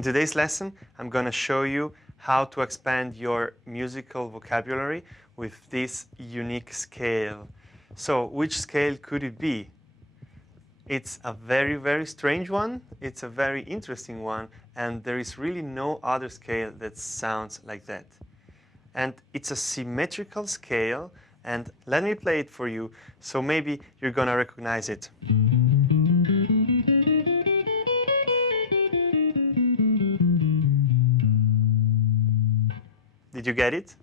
In today's lesson, I'm going to show you how to expand your musical vocabulary with this unique scale. So, which scale could it be? It's a very, very strange one. It's a very interesting one. And there is really no other scale that sounds like that. And it's a symmetrical scale. And let me play it for you, so maybe you're going to recognize it. Did you get it?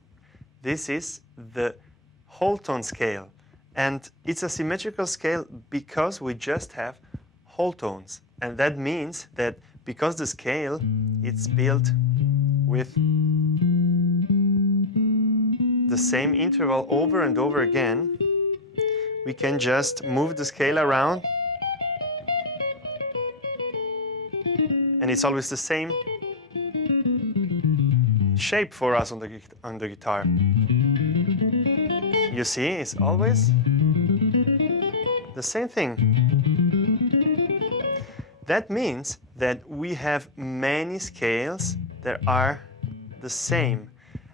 This is the whole-tone scale. And it's a symmetrical scale because we just have whole tones. And that means that because the scale it's built with the same interval over and over again, we can just move the scale around and it's always the same shape for us on the guitar. You see, it's always the same thing. That means that we have many scales that are the same.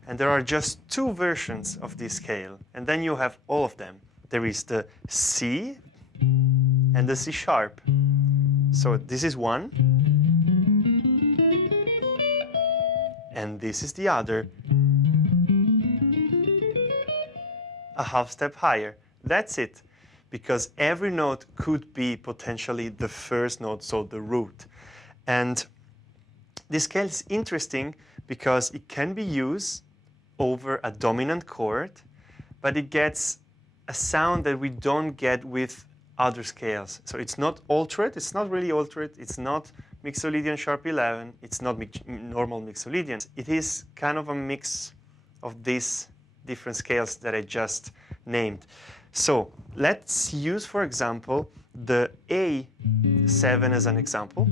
And there are just two versions of this scale. And then you have all of them. There is the C and the C sharp. So this is one. And this is the other. A half step higher. That's it. Because every note could be potentially the first note, so the root. And this scale is interesting because it can be used over a dominant chord, but it gets a sound that we don't get with other scales. So it's not altered, it's not really altered, it's not Mixolydian sharp 11, it's not normal Mixolydian. It is kind of a mix of these different scales that I just named. So let's use, for example, the A7 as an example.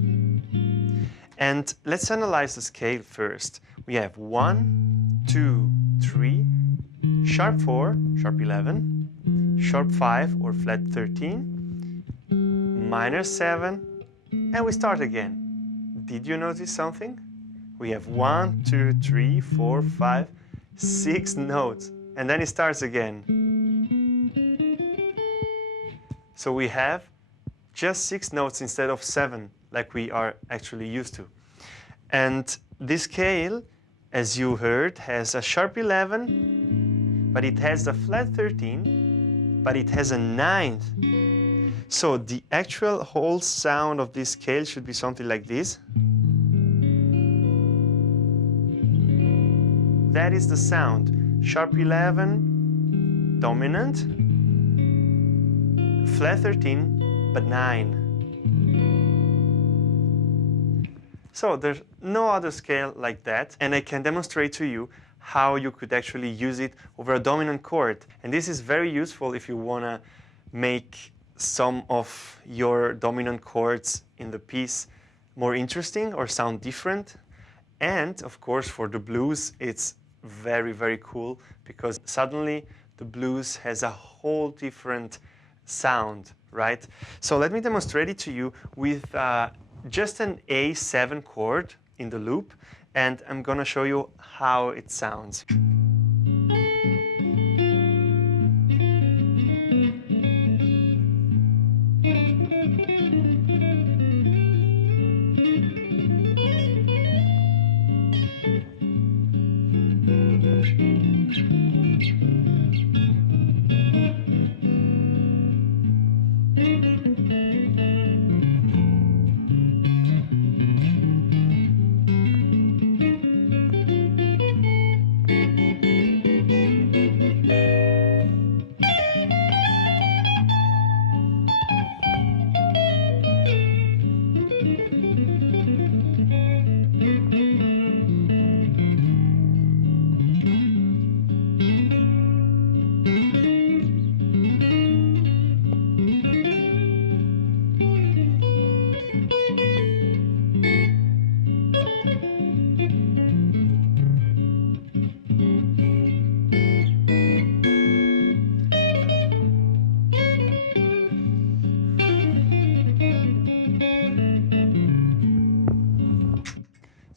And let's analyze the scale first. We have 1, 2, 3, sharp 4, sharp 11, sharp 5 or flat 13, minor 7, and we start again. Did you notice something? We have 1, 2, 3, 4, 5, 6 notes, and then it starts again. So we have just 6 notes instead of 7, like we are actually used to. And this scale, as you heard, has a sharp 11, but it has a flat 13, but it has a 9th. So the actual whole sound of this scale should be something like this. That is the sound. Sharp 11, dominant, flat 13, but 9. So there's no other scale like that, and I can demonstrate to you how you could actually use it over a dominant chord. And this is very useful if you want to make some of your dominant chords in the piece more interesting or sound different. And of course for the blues it's very, very cool because suddenly the blues has a whole different sound, right? So let me demonstrate it to you with just an A7 chord in the loop, and I'm going to show you how it sounds.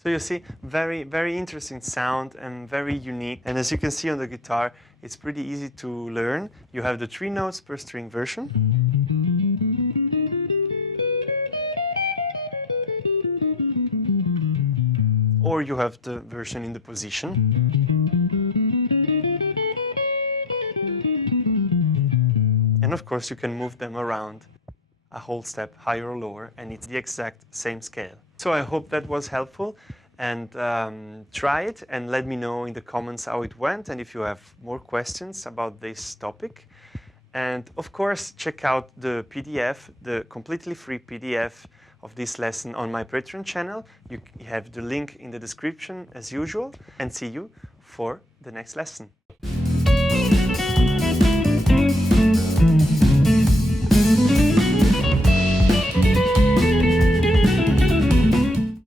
So you see, very interesting sound and very unique. And as you can see on the guitar, it's pretty easy to learn. You have the 3 notes per string version. Or you have the version in the position. And of course, you can move them around a whole step higher or lower, and it's the exact same scale. So I hope that was helpful, and try it and let me know in the comments how it went and if you have more questions about this topic. And of course, check out the PDF, the completely free PDF of this lesson on my Patreon channel. You have the link in the description as usual, and see you for the next lesson.